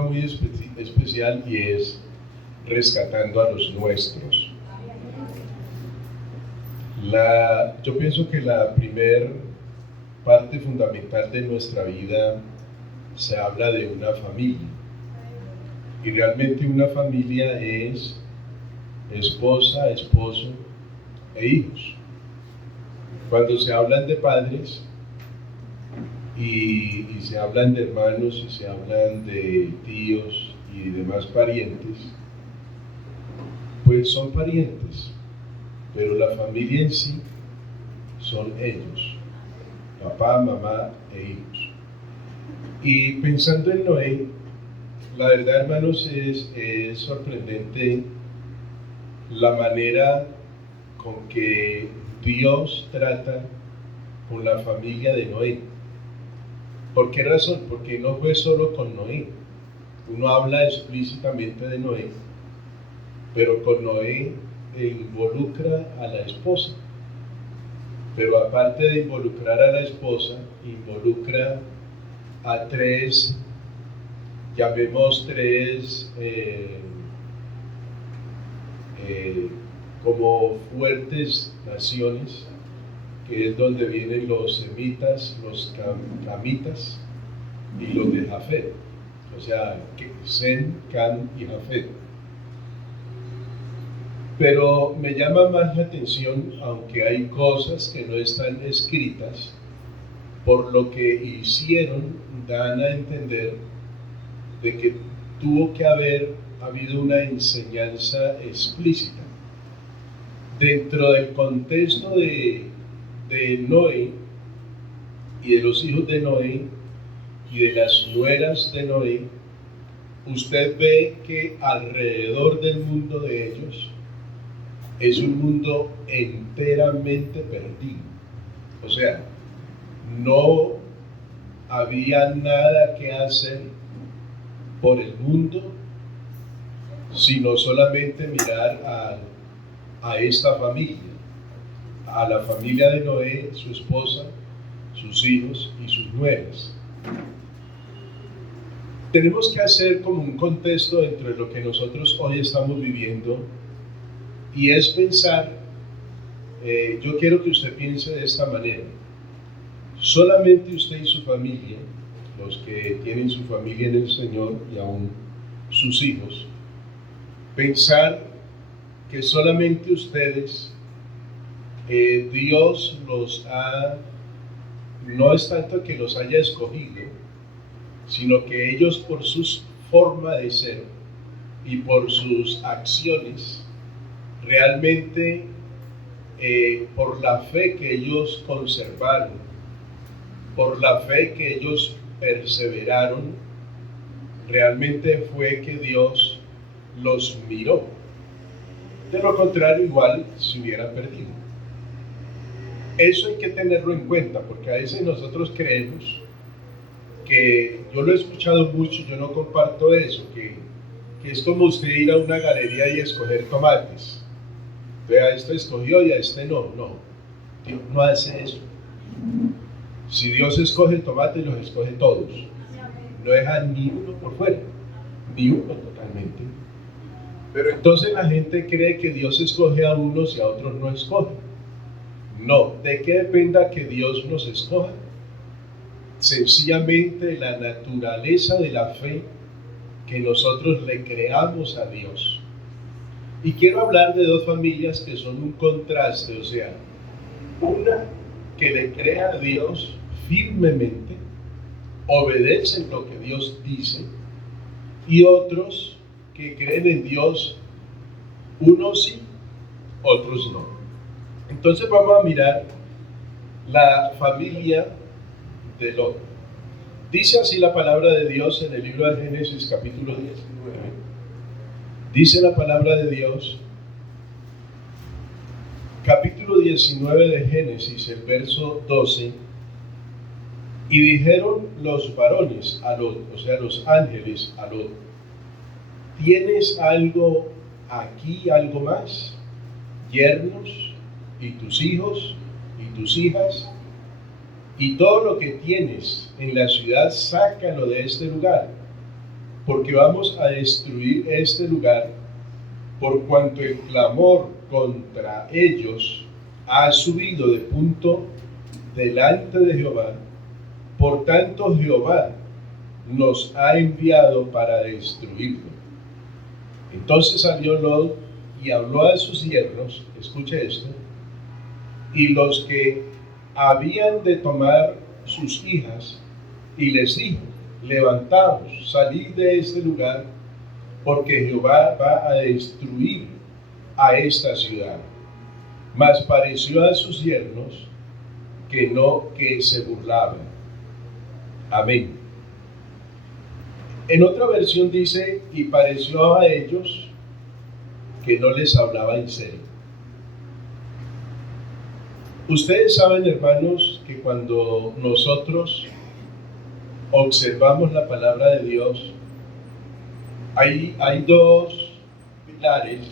tema muy especial y es rescatando a los nuestros. Yo pienso que la primer parte fundamental de nuestra vida se habla de una familia. Y realmente una familia es esposa, esposo e hijos. Cuando se hablan de padres y se hablan de hermanos y se hablan de tíos y demás parientes, pues son parientes, pero la familia en sí son ellos, papá, mamá e hijos. Y pensando en Noé, la verdad, hermanos, es sorprendente la manera con que Dios trata con la familia de Noé. ¿Por qué razón? Porque no fue solo con Noé. Uno habla explícitamente de Noé, pero con Noé involucra a la esposa. Pero aparte de involucrar a la esposa, involucra a tres, llamemos tres, como fuertes naciones, que es donde vienen los semitas, los camitas y los de Jafet, o sea, Sem, Cam y Jafet. Pero me llama más la atención, aunque hay cosas que no están escritas, por lo que hicieron, dan a entender de que tuvo que haber habido una enseñanza explícita. Dentro del contexto de Noé y de los hijos de Noé y de las nueras de Noé, usted ve que alrededor del mundo de ellos es un mundo enteramente perdido. O sea, no había nada que hacer por el mundo, sino solamente mirar a esta familia, a la familia de Noé, su esposa, sus hijos y sus nueras. Tenemos que hacer como un contexto dentro de lo que nosotros hoy estamos viviendo, y es pensar, yo quiero que usted piense de esta manera: solamente usted y su familia, los que tienen su familia en el Señor y aún sus hijos, pensar que solamente ustedes, Dios los ha, no es tanto que los haya escogido, sino que ellos por su forma de ser y por sus acciones, realmente por la fe que ellos conservaron, por la fe que ellos perseveraron, realmente fue que Dios los miró. De lo contrario, igual se hubieran perdido. Eso hay que tenerlo en cuenta, porque a veces nosotros creemos que, yo lo he escuchado mucho, yo no comparto eso, que es como usted ir a una galería y escoger tomates. Entonces, a este escogió y a este no. Dios no hace eso. Si Dios escoge el tomate, los escoge todos. No deja ni uno por fuera, ni uno totalmente. Pero entonces la gente cree que Dios escoge a unos y a otros no escoge. No, ¿de qué dependa que Dios nos escoja? Sencillamente la naturaleza de la fe que nosotros le creamos a Dios. Y quiero hablar de dos familias que son un contraste, o sea, una que le crea a Dios firmemente, obedecen lo que Dios dice, y otros que creen en Dios, unos sí, otros no. Entonces vamos a mirar la familia de Lot. Dice así la palabra de Dios en el libro de Génesis capítulo 19. Dice la palabra de Dios, capítulo 19 de Génesis, el verso 12. Y dijeron los varones a Lot, o sea, los ángeles a Lot: ¿tienes algo aquí, algo más? Yernos, y tus hijos, y tus hijas, y todo lo que tienes en la ciudad, sácalo de este lugar, porque vamos a destruir este lugar, por cuanto el clamor contra ellos ha subido de punto delante de Jehová. Por tanto, Jehová nos ha enviado para destruirlo. Entonces salió Lot y habló a sus yernos, escuche esto, y los que habían de tomar sus hijas, y les dijo: levantaos, salid de este lugar, porque Jehová va a destruir a esta ciudad. Mas pareció a sus yernos que se burlaban. Amén. En otra versión dice: y pareció a ellos que no les hablaba en serio. Ustedes saben, hermanos, que cuando nosotros observamos la palabra de Dios, hay dos pilares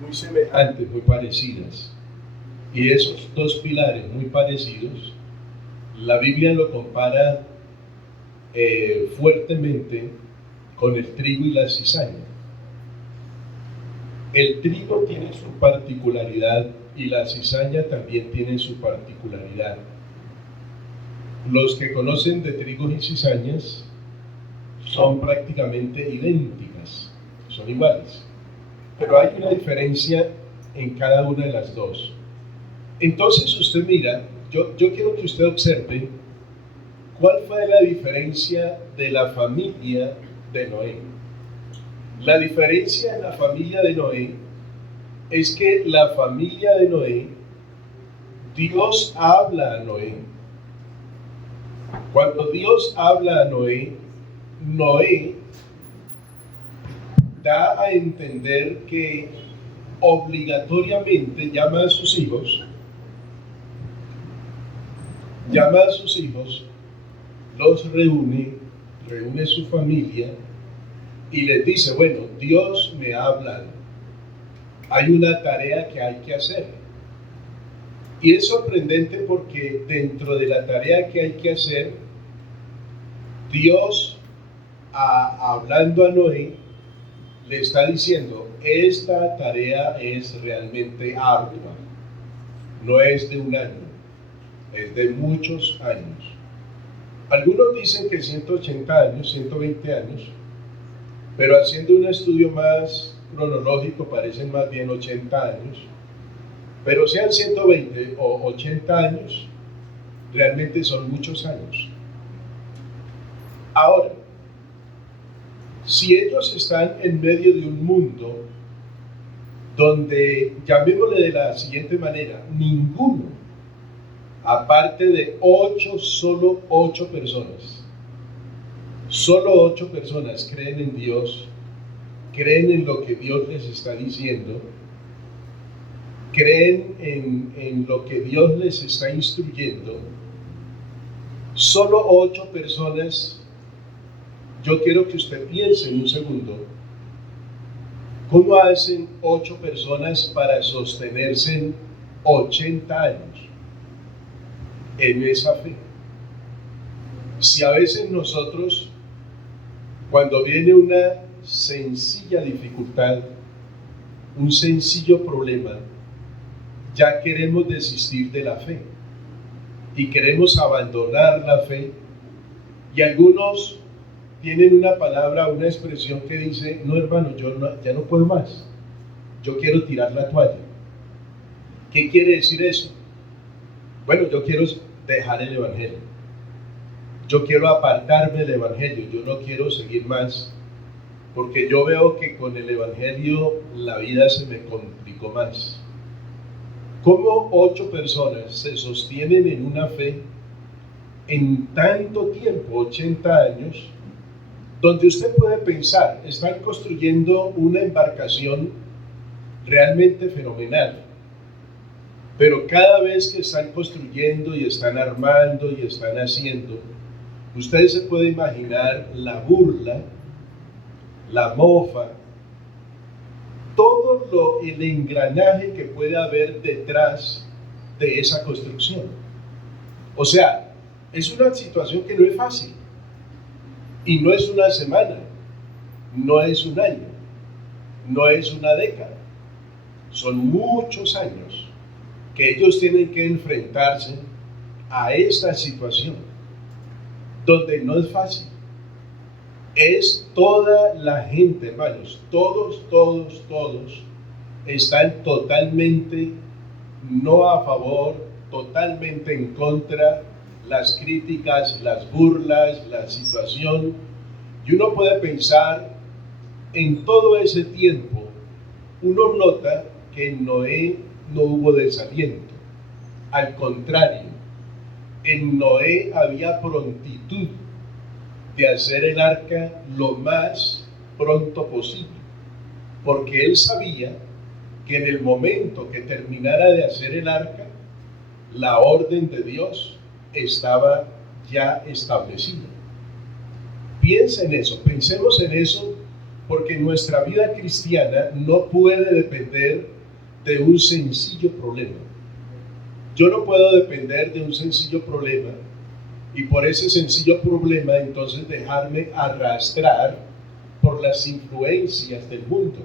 muy semejantes, muy parecidas. Y esos dos pilares muy parecidos, la Biblia lo compara fuertemente con el trigo y la cizaña. El trigo tiene su particularidad y la cizaña también tiene su particularidad. Los que conocen de trigos y cizañas son prácticamente idénticas, son iguales, pero hay una diferencia en cada una de las dos. Entonces usted mira, yo quiero que usted observe cuál fue la diferencia de la familia de Noé. La diferencia en la familia de Noé es que la familia de Noé, Dios habla a Noé. Cuando Dios habla a Noé, Noé da a entender que obligatoriamente llama a sus hijos, los reúne su familia y les dice: bueno, Dios me ha hablado, hay una tarea que hay que hacer. Y es sorprendente porque dentro de la tarea que hay que hacer, Dios, hablando a Noé, le está diciendo: esta tarea es realmente ardua, no es de un año, es de muchos años. Algunos dicen que 180 años, 120 años, pero haciendo un estudio más cronológico parecen más bien 80 años, pero sean 120 o 80 años, realmente son muchos años. Ahora, si ellos están en medio de un mundo donde, llamémosle de la siguiente manera, ninguno, aparte de solo 8 personas creen en Dios, creen en lo que Dios les está diciendo, creen en lo que Dios les está instruyendo, solo 8 personas. Yo quiero que usted piense en un segundo, ¿cómo hacen 8 personas para sostenerse en 80 años en esa fe? Si a veces nosotros, cuando viene una sencilla dificultad, un sencillo problema, ya queremos desistir de la fe y queremos abandonar la fe, y algunos tienen una palabra, una expresión que dice: no, hermano, ya no puedo más, yo quiero tirar la toalla. ¿Qué quiere decir eso? Bueno, yo quiero dejar el evangelio, yo quiero apartarme del evangelio, yo no quiero seguir más, porque yo veo que con el evangelio la vida se me complicó más. ¿Cómo 8 personas se sostienen en una fe en tanto tiempo, 80 años, donde usted puede pensar, están construyendo una embarcación realmente fenomenal, pero cada vez que están construyendo y están armando y están haciendo, usted se puede imaginar la burla, la mofa, todo el engranaje que puede haber detrás de esa construcción. O sea, es una situación que no es fácil. Y no es una semana, no es un año, no es una década. Son muchos años que ellos tienen que enfrentarse a esta situación, donde no es fácil. Es toda la gente, hermanos, todos están totalmente no a favor, totalmente en contra, las críticas, las burlas, la situación. Y uno puede pensar, en todo ese tiempo, uno nota que en Noé no hubo desaliento. Al contrario, en Noé había prontitud de hacer el arca lo más pronto posible, porque él sabía que en el momento que terminara de hacer el arca, la orden de Dios estaba ya establecida. Piensa en eso, pensemos en eso, porque nuestra vida cristiana no puede depender de un sencillo problema. Yo no puedo depender de un sencillo problema y por ese sencillo problema entonces dejarme arrastrar por las influencias del mundo.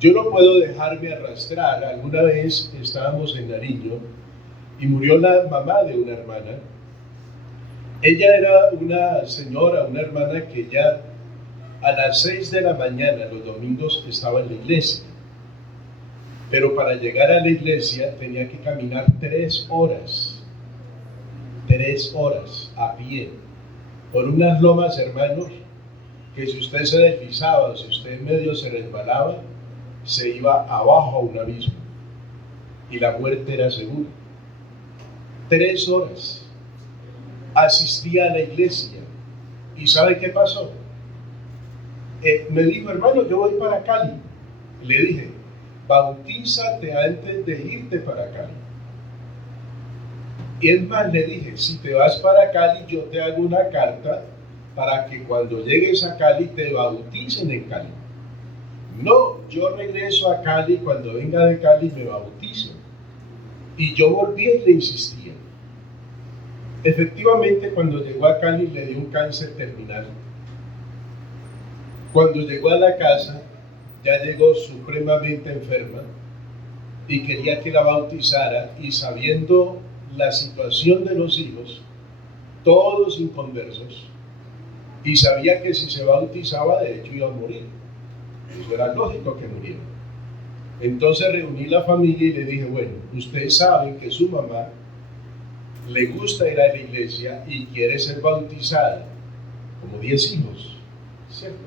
Yo no puedo dejarme arrastrar. Alguna vez estábamos en Nariño y murió la mamá de una hermana. Ella era una señora, una hermana que ya a las 6 de la mañana los domingos estaba en la iglesia. Pero para llegar a la iglesia tenía que caminar 3 horas. 3 horas a pie. Por unas lomas, hermanos, que si usted se deslizaba, si usted medio se resbalaba, se iba abajo a un abismo. Y la muerte era segura. 3 horas. Asistía a la iglesia. ¿Y sabe qué pasó? Me dijo, hermano, yo voy para Cali. Le dije, bautízate antes de irte para Cali. Y es más, le dije, si te vas para Cali, yo te hago una carta para que cuando llegues a Cali te bauticen en Cali. No, yo regreso a Cali, cuando venga de Cali me bautizo. Y yo volví y le insistía. Efectivamente, cuando llegó a Cali le dio un cáncer terminal. Cuando llegó a la casa, ya llegó supremamente enferma y quería que la bautizara, y sabiendo la situación de los hijos, todos inconversos, y sabía que si se bautizaba de hecho iba a morir. Eso era lógico que muriera. Entonces reuní la familia y le dije, bueno, ustedes saben que su mamá le gusta ir a la iglesia y quiere ser bautizada, como 10 hijos, ¿cierto?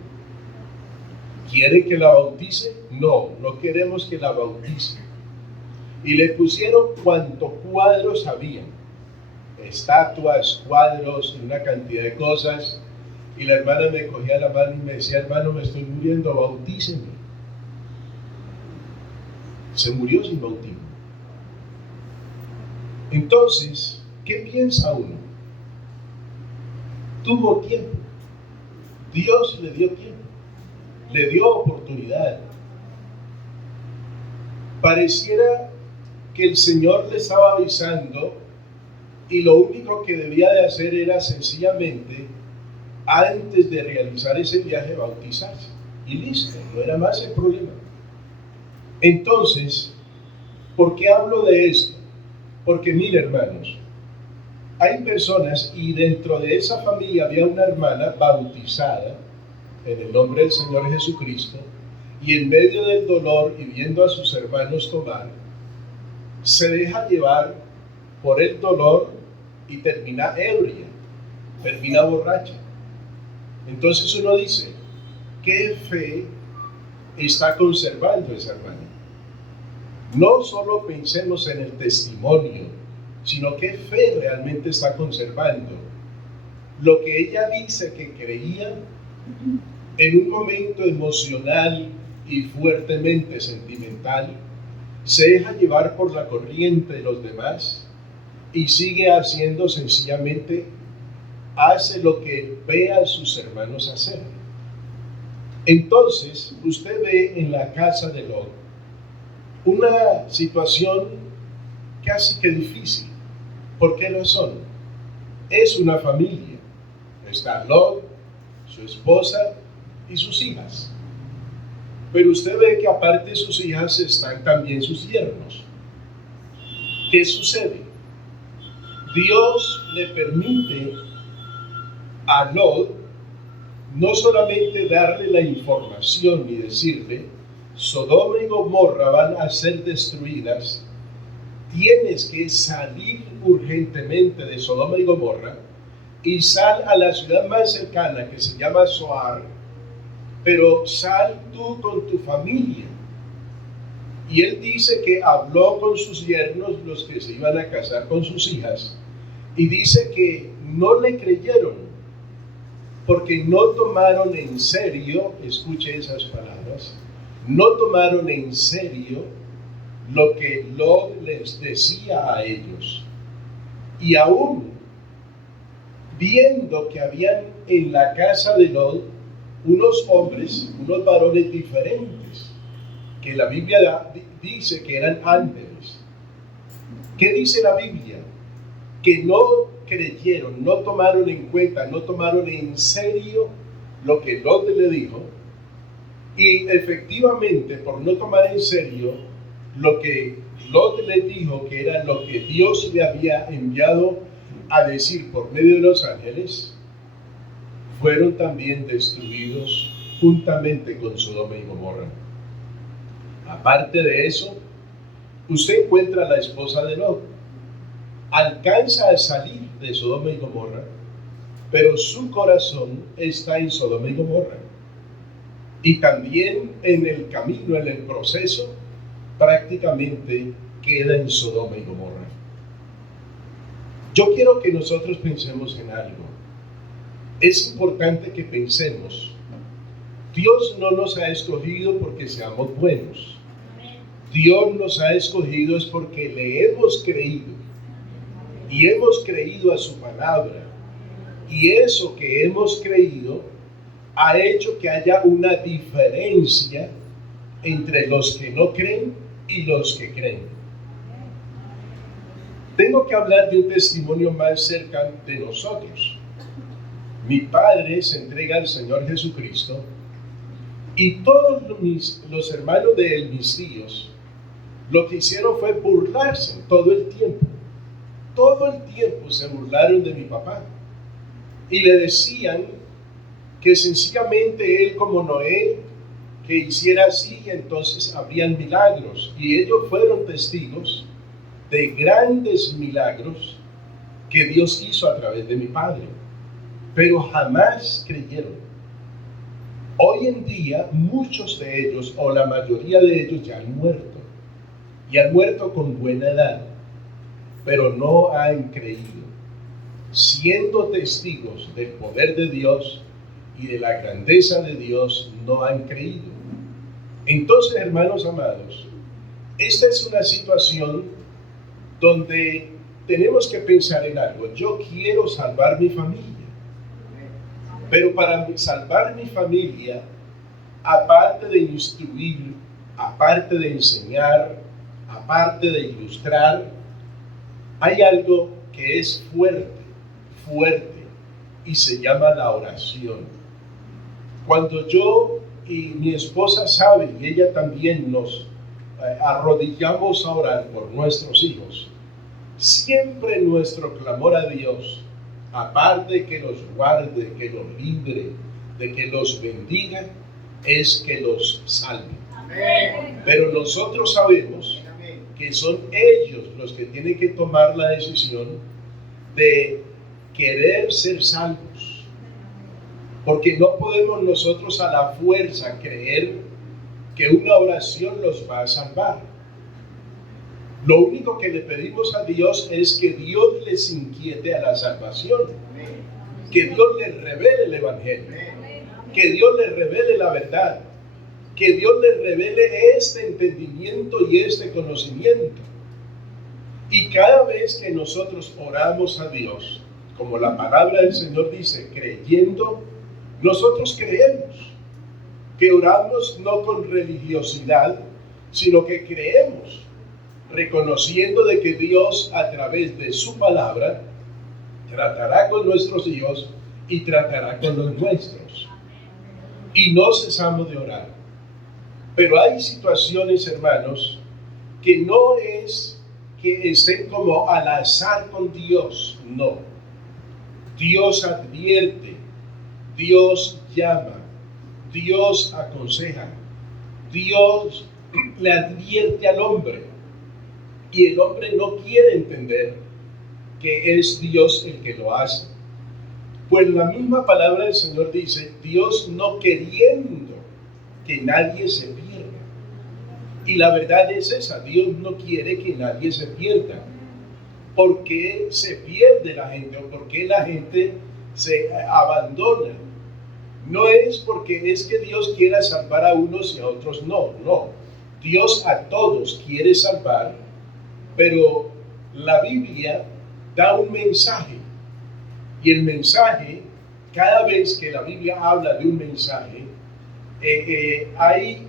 ¿Quieren que la bautice? No, no queremos que la bautice. Y le pusieron cuantos cuadros había, estatuas, cuadros, una cantidad de cosas. Y la hermana me cogía la mano y me decía, hermano, me estoy muriendo, bautíceme. Se murió sin bautismo. Entonces, ¿qué piensa uno? Tuvo tiempo. Dios le dio tiempo. Le dio oportunidad. Pareciera que el Señor le estaba avisando y lo único que debía de hacer era sencillamente, antes de realizar ese viaje, bautizarse. Y listo, no era más el problema. Entonces, ¿por qué hablo de esto? Porque mire, hermanos, hay personas, y dentro de esa familia había una hermana bautizada en el nombre del Señor Jesucristo, y en medio del dolor y viendo a sus hermanos tomar, se deja llevar por el dolor y termina ebria, termina borracha. Entonces uno dice, ¿qué fe está conservando esa hermana? No solo pensemos en el testimonio, sino qué fe realmente está conservando. Lo que ella dice que creía, en un momento emocional y fuertemente sentimental, se deja llevar por la corriente de los demás y sigue haciendo sencillamente, hace lo que ve a sus hermanos hacer. Entonces, usted ve en la casa de Lot una situación casi que difícil. ¿Por qué razón? Es una familia. Está Lot, su esposa y sus hijas. Pero usted ve que aparte de sus hijas están también sus yernos. ¿Qué sucede? Dios le permite a Lot no solamente darle la información y decirle, Sodoma y Gomorra van a ser destruidas, tienes que salir urgentemente de Sodoma y Gomorra y sal a la ciudad más cercana que se llama Zoar, pero sal tú con tu familia. Y él dice que habló con sus yernos, los que se iban a casar con sus hijas, y dice que no le creyeron, porque no tomaron en serio, escuche esas palabras, no tomaron en serio lo que Lot les decía a ellos. Y aún viendo que habían en la casa de Lot unos hombres, unos varones diferentes, que la Biblia dice que eran ángeles. ¿Qué dice la Biblia? Que no creyeron, no tomaron en cuenta, no tomaron en serio lo que Lot le dijo, y efectivamente por no tomar en serio lo que Lot le dijo, que era lo que Dios le había enviado a decir por medio de los ángeles, fueron también destruidos juntamente con Sodoma y Gomorra. Aparte de eso, usted encuentra a la esposa de Lot, alcanza a salir de Sodoma y Gomorra, pero su corazón está en Sodoma y Gomorra. Y también en el camino, en el proceso, prácticamente queda en Sodoma y Gomorra. Yo quiero que nosotros pensemos en algo. Es importante que pensemos. Dios no nos ha escogido porque seamos buenos. Dios nos ha escogido es porque le hemos creído. Y hemos creído a su palabra. Y eso que hemos creído ha hecho que haya una diferencia entre los que no creen y los que creen. Tengo que hablar de un testimonio más cerca de nosotros. Mi padre se entrega al Señor Jesucristo y todos los hermanos de él, mis tíos, lo que hicieron fue burlarse todo el tiempo. Todo el tiempo se burlaron de mi papá y le decían que sencillamente él, como Noé, que hiciera así, entonces habrían milagros. Y ellos fueron testigos de grandes milagros que Dios hizo a través de mi padre, pero jamás creyeron. Hoy en día muchos de ellos, o la mayoría de ellos, ya han muerto, y han muerto con buena edad, pero no han creído, siendo testigos del poder de Dios y de la grandeza de Dios, no han creído. Entonces, hermanos amados, esta es una situación donde tenemos que pensar en algo. Yo quiero salvar mi familia, pero para salvar mi familia, aparte de instruir, aparte de enseñar, aparte de ilustrar, hay algo que es fuerte, y se llama la oración. Cuando yo y mi esposa saben, y ella también, nos arrodillamos a orar por nuestros hijos, siempre nuestro clamor a Dios, aparte de que los guarde, que los libre, de que los bendiga, es que los salve. Amén. Pero nosotros sabemos que son ellos los que tienen que tomar la decisión de querer ser salvos. Porque no podemos nosotros a la fuerza creer que una oración los va a salvar. Lo único que le pedimos a Dios es que Dios les inquiete a la salvación, que Dios les revele el Evangelio, que Dios les revele la verdad, que Dios les revele este entendimiento y este conocimiento. Y cada vez que nosotros oramos a Dios, como la palabra del Señor dice, creyendo, nosotros creemos que oramos no con religiosidad, sino que creemos, reconociendo de que Dios a través de su palabra tratará con nuestros hijos y tratará con los nuestros. Y no cesamos de orar. Pero hay situaciones, hermanos, que no es que estén como al azar con Dios, no. Dios advierte, Dios llama, Dios aconseja, Dios le advierte al hombre y el hombre no quiere entender que es Dios el que lo hace. Pues la misma palabra del Señor dice, Dios no queriendo que nadie se pierda. Y la verdad es esa, Dios no quiere que nadie se pierda. ¿Por qué se pierde la gente o por qué la gente se abandona? No es porque es que Dios quiera salvar a unos y a otros no. Dios a todos quiere salvar, pero la Biblia da un mensaje. Y el mensaje, cada vez que la Biblia habla de un mensaje, hay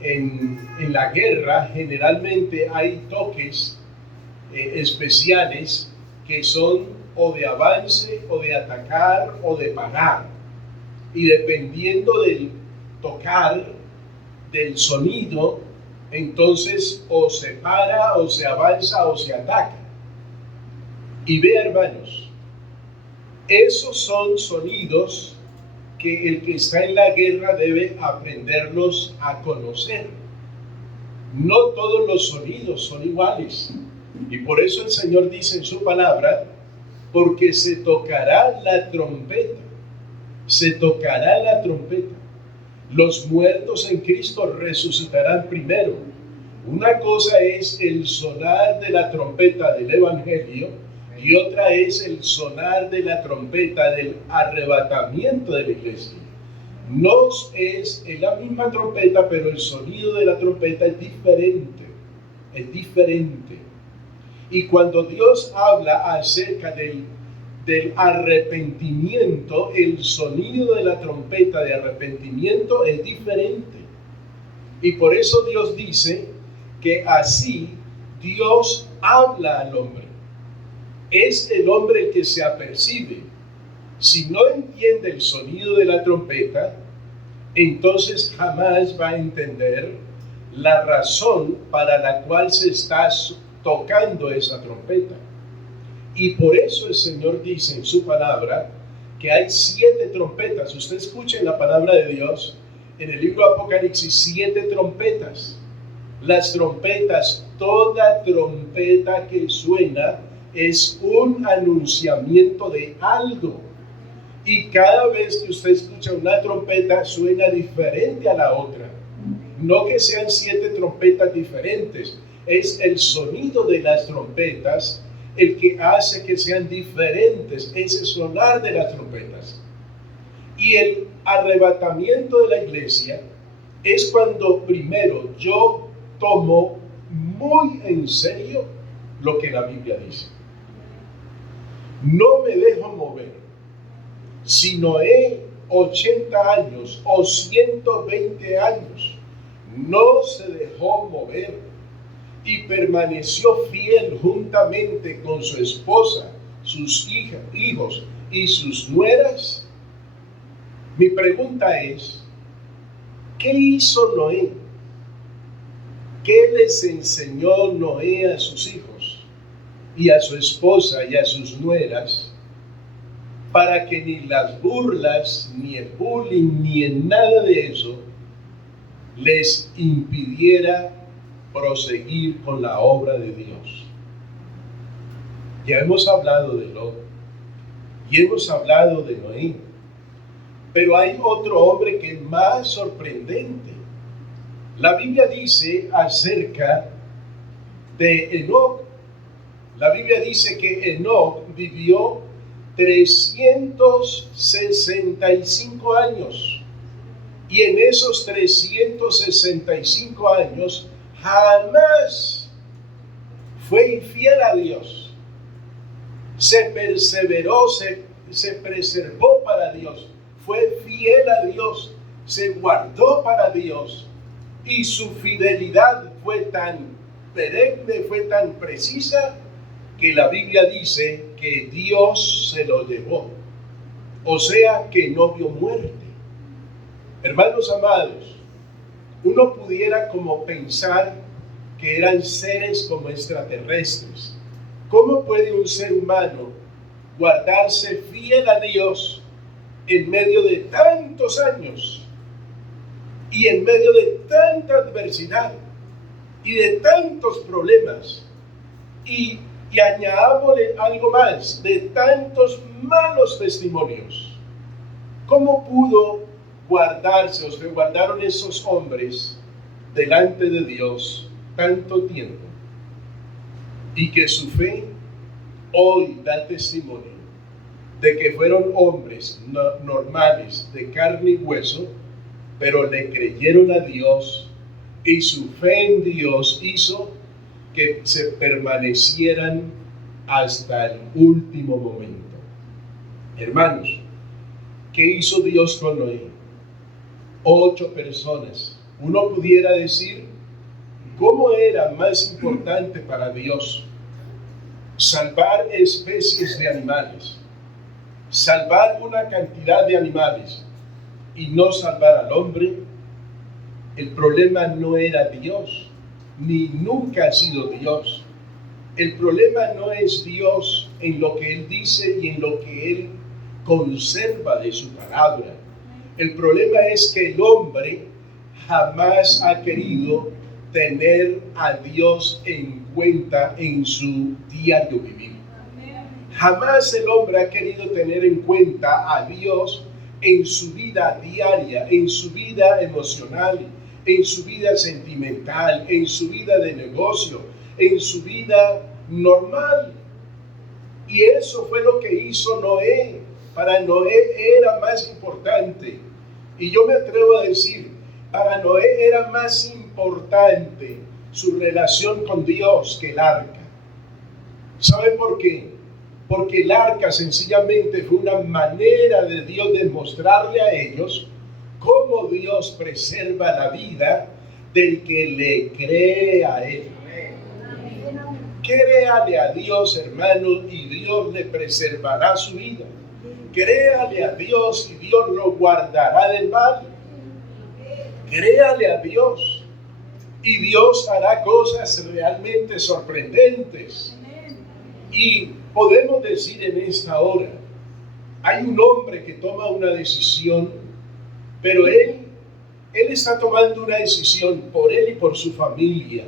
en la guerra generalmente hay toques especiales que son o de avance o de atacar o de parar, y dependiendo del tocar del sonido, entonces o se para o se avanza o se ataca. Y vea, hermanos, esos son sonidos que el que está en la guerra debe aprenderlos a conocer. No todos los sonidos son iguales. Y por eso el Señor dice en su palabra, porque se tocará la trompeta. Se tocará la trompeta. Los muertos en Cristo resucitarán primero. Una cosa es el sonar de la trompeta del Evangelio y otra es el sonar de la trompeta del arrebatamiento de la iglesia. No es la misma trompeta, pero el sonido de la trompeta es diferente. Es diferente. Y cuando Dios habla acerca del arrepentimiento, el sonido de la trompeta de arrepentimiento es diferente. Y por eso Dios dice que así Dios habla al hombre. Es el hombre el que se apercibe. Si no entiende el sonido de la trompeta, entonces jamás va a entender la razón para la cual se está tocando esa trompeta. Y por eso el Señor dice en su palabra que hay 7 trompetas. Usted escucha en la palabra de Dios, en el libro de Apocalipsis, 7 trompetas. Las trompetas, toda trompeta que suena es un anunciamiento de algo. Y cada vez que usted escucha una trompeta suena diferente a la otra. No que sean 7 trompetas diferentes, es el sonido de las trompetas el que hace que sean diferentes, ese sonar de las trompetas. Y el arrebatamiento de la iglesia es cuando primero yo tomo muy en serio lo que la Biblia dice. No me dejo mover. Si Noé 80 años o 120 años no se dejó mover y permaneció fiel juntamente con su esposa, sus hijos y sus nueras, mi pregunta es, ¿qué hizo Noé? ¿Qué les enseñó Noé a sus hijos y a su esposa y a sus nueras para que ni las burlas, ni el bullying, ni en nada de eso les impidiera proseguir con la obra de Dios? Ya hemos hablado de Lot y hemos hablado de Noé, pero hay otro hombre que es más sorprendente. La Biblia dice acerca de Enoc. La Biblia dice que Enoc vivió 365 años. Y en esos 365 años jamás fue infiel a Dios. Se perseveró, se preservó para Dios. Fue fiel a Dios. Se guardó para Dios. Y su fidelidad fue tan perenne, fue tan precisa, que la Biblia dice que Dios se lo llevó. o sea que no vio muerte. Hermanos amados, uno pudiera como pensar que eran seres como extraterrestres. ¿Cómo puede un ser humano guardarse fiel a Dios en medio de tantos años y en medio de tanta adversidad y de tantos problemas? Y añadámosle algo más, de tantos malos testimonios. ¿Cómo pudo guardarse o se guardaron esos hombres delante de Dios tanto tiempo? Y que su fe hoy da testimonio de que fueron hombres normales, de carne y hueso, pero le creyeron a Dios y su fe en Dios hizo que se permanecieran hasta el último momento. Hermanos, ¿qué hizo Dios con Noé? 8 personas. Uno pudiera decir, ¿cómo era más importante para Dios salvar especies de animales, salvar una cantidad de animales y no salvar al hombre? El problema no era Dios, ni nunca ha sido Dios. El problema no es Dios en lo que Él dice y en lo que Él conserva de su palabra. El problema es que el hombre jamás ha querido tener a Dios en cuenta en su diario vivir. Jamás el hombre ha querido tener en cuenta a Dios en su vida diaria, en su vida emocional, en su vida sentimental, en su vida de negocio, en su vida normal. Y eso fue lo que hizo Noé. Para Noé era más importante. Y yo me atrevo a decir, para Noé era más importante su relación con Dios que el arca. ¿Saben por qué? Porque el arca sencillamente fue una manera de Dios de mostrarle a ellos cómo Dios preserva la vida del que le cree a Él. Créale a Dios, hermano, y Dios le preservará su vida. Créale a Dios y Dios lo guardará del mal. Créale a Dios y Dios hará cosas realmente sorprendentes. Y podemos decir en esta hora, hay un hombre que toma una decisión, pero él está tomando una decisión por él y por su familia.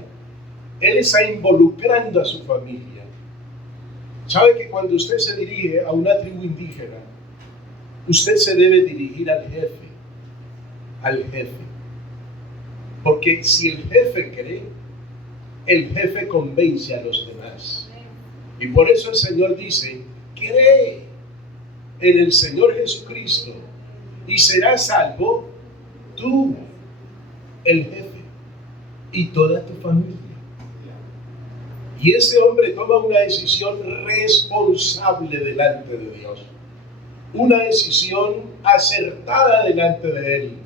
Él está involucrando a su familia. ¿Sabe que cuando usted se dirige a una tribu indígena, usted se debe dirigir al jefe? Al jefe. Porque si el jefe cree, el jefe convence a los demás. Y por eso el Señor dice, cree en el Señor Jesucristo y serás salvo tú, el jefe, y toda tu familia. Y ese hombre toma una decisión responsable delante de Dios. Una decisión acertada delante de Él.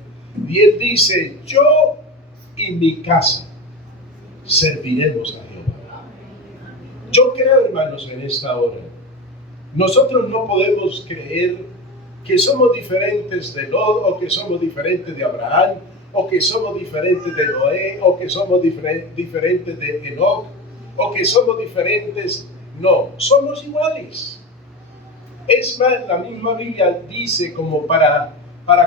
Y Él dice, yo y mi casa serviremos a Jehová. Yo creo, hermanos, en esta hora, nosotros no podemos creer que somos diferentes de Lot, o que somos diferentes de Abraham, o que somos diferentes de Noé, o que somos diferentes de Enoc, o que somos diferentes. No, somos iguales. Es más, la misma Biblia dice como para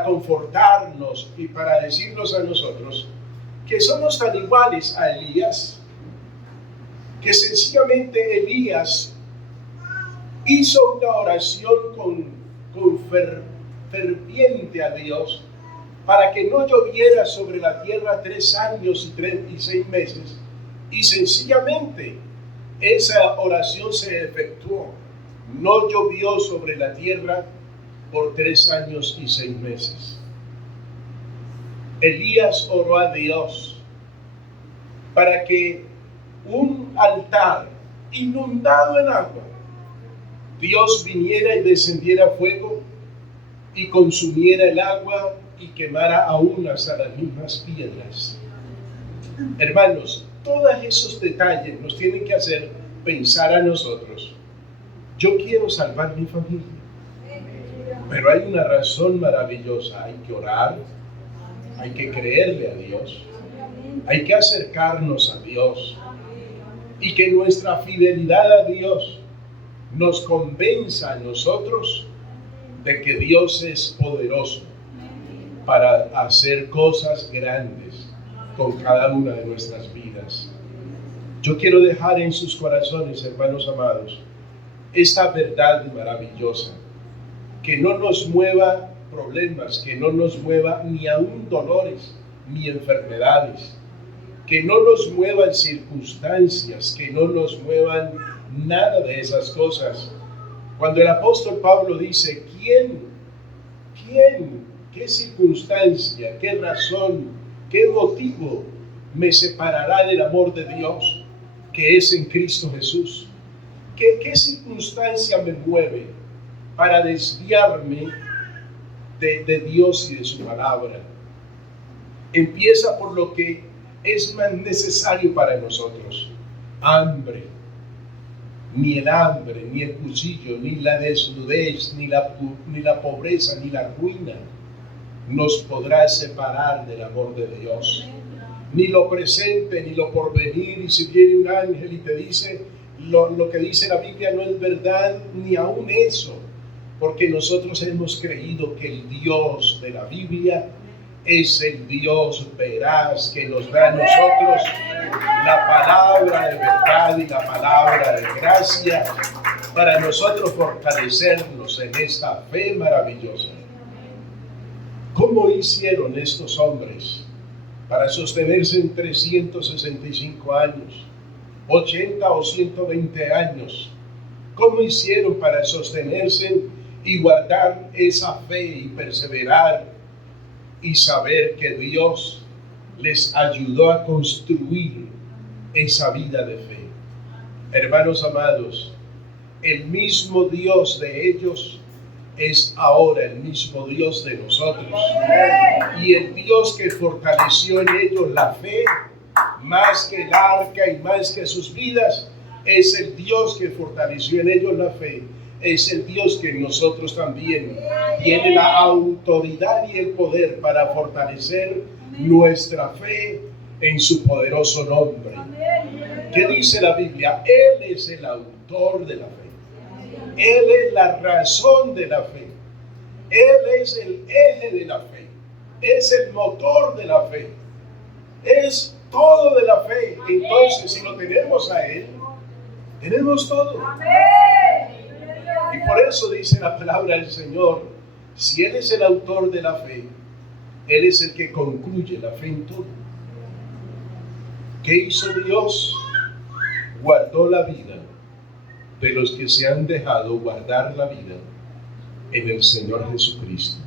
confortarnos y para decirnos a nosotros que somos tan iguales a Elías, que sencillamente Elías hizo una oración con ferviente a Dios para que no lloviera sobre la tierra 3 años y 6 meses, y sencillamente esa oración se efectuó. No llovió sobre la tierra por 3 años y 6 meses. Elías oró a Dios para que un altar inundado en agua, Dios viniera y descendiera fuego y consumiera el agua y quemara aún hasta las mismas piedras. Hermanos, todos esos detalles nos tienen que hacer pensar a nosotros. Yo quiero salvar mi familia. Pero hay una razón maravillosa: hay que orar, hay que creerle a Dios, hay que acercarnos a Dios, y que nuestra fidelidad a Dios nos convenza a nosotros de que Dios es poderoso para hacer cosas grandes con cada una de nuestras vidas. Yo quiero dejar en sus corazones, hermanos amados, esta verdad maravillosa: que no nos mueva problemas, que no nos mueva ni aún dolores ni enfermedades, que no nos muevan circunstancias, que no nos muevan nada de esas cosas. Cuando el apóstol Pablo dice: qué circunstancia, qué razón, qué motivo me separará del amor de Dios que es en Cristo Jesús? ¿Qué circunstancia me mueve para desviarme de Dios y de su palabra? Empieza por lo que es más necesario para nosotros: hambre. Ni el hambre, ni el cuchillo, ni la desnudez, ni la pobreza, ni la ruina nos podrá separar del amor de Dios. Ni lo presente, ni lo porvenir. Y si viene un ángel y te dice lo que dice la Biblia no es verdad, ni aún eso, porque nosotros hemos creído que el Dios de la Biblia es el Dios veraz, que nos da a nosotros la palabra de verdad y la palabra de gracia para nosotros fortalecernos en esta fe maravillosa. ¿Cómo hicieron estos hombres para sostenerse en 365 años, 80 o 120 años? ¿Cómo hicieron para sostenerse y guardar esa fe y perseverar y saber que Dios les ayudó a construir esa vida de fe? Hermanos amados, el mismo Dios de ellos es ahora el mismo Dios de nosotros. Y el Dios que fortaleció en ellos la fe, más que el arca y más que sus vidas, es el Dios que fortaleció en ellos la fe. Es el Dios que nosotros también tiene la autoridad y el poder para fortalecer nuestra fe en su poderoso nombre. ¿Qué dice la Biblia? Él es el autor de la fe. Él es la razón de la fe. Él es el eje de la fe. Es el motor de la fe. Es todo de la fe. Entonces, si lo tenemos a Él, tenemos todo. Y por eso dice la palabra del Señor: si Él es el autor de la fe, Él es el que concluye la fe en todo. ¿Qué hizo Dios? Guardó la vida de los que se han dejado guardar la vida en el Señor Jesucristo.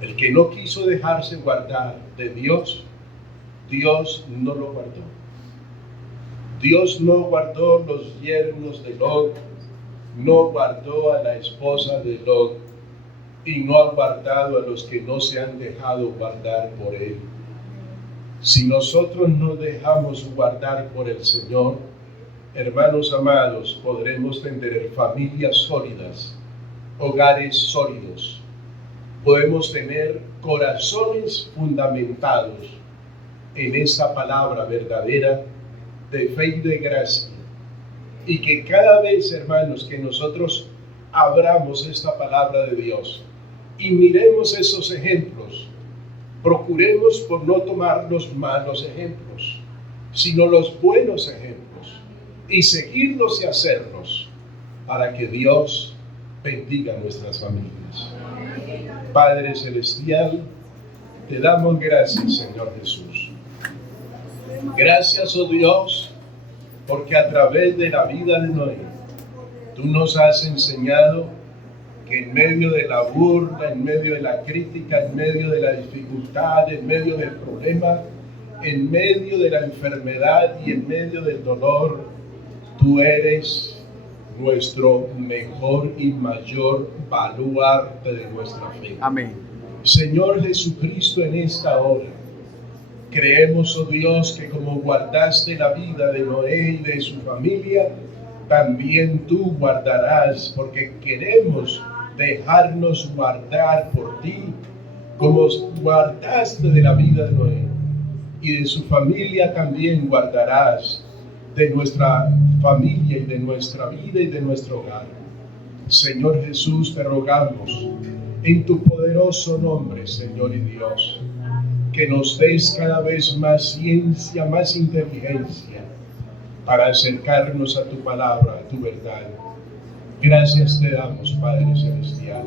El que no quiso dejarse guardar de Dios, Dios no lo guardó. Dios no guardó los yernos de Lot, no guardó a la esposa de Lot, y no ha guardado a los que no se han dejado guardar por Él. Si nosotros nos dejamos guardar por el Señor, hermanos amados, podremos tener familias sólidas, hogares sólidos. Podemos tener corazones fundamentados en esa palabra verdadera de fe y de gracia. Y que cada vez, hermanos, que nosotros abramos esta palabra de Dios y miremos esos ejemplos, procuremos por no tomar los malos ejemplos, sino los buenos ejemplos, y seguirlos y hacerlos para que Dios bendiga nuestras familias. Padre Celestial, te damos gracias, Señor Jesús. Gracias, oh Dios, porque a través de la vida de Noé, tú nos has enseñado que en medio de la burla, en medio de la crítica, en medio de la dificultad, en medio del problema, en medio de la enfermedad y en medio del dolor, tú eres nuestro mejor y mayor baluarte de nuestra fe. Amén. Señor Jesucristo, en esta hora, creemos, oh Dios, que como guardaste la vida de Noé y de su familia, también tú guardarás, porque queremos dejarnos guardar por ti, como guardaste de la vida de Noé, y de su familia también guardarás de nuestra familia y de nuestra vida y de nuestro hogar. Señor Jesús, te rogamos en tu poderoso nombre, Señor y Dios, que nos des cada vez más ciencia, más inteligencia para acercarnos a tu palabra, a tu verdad. Gracias te damos, Padre Celestial.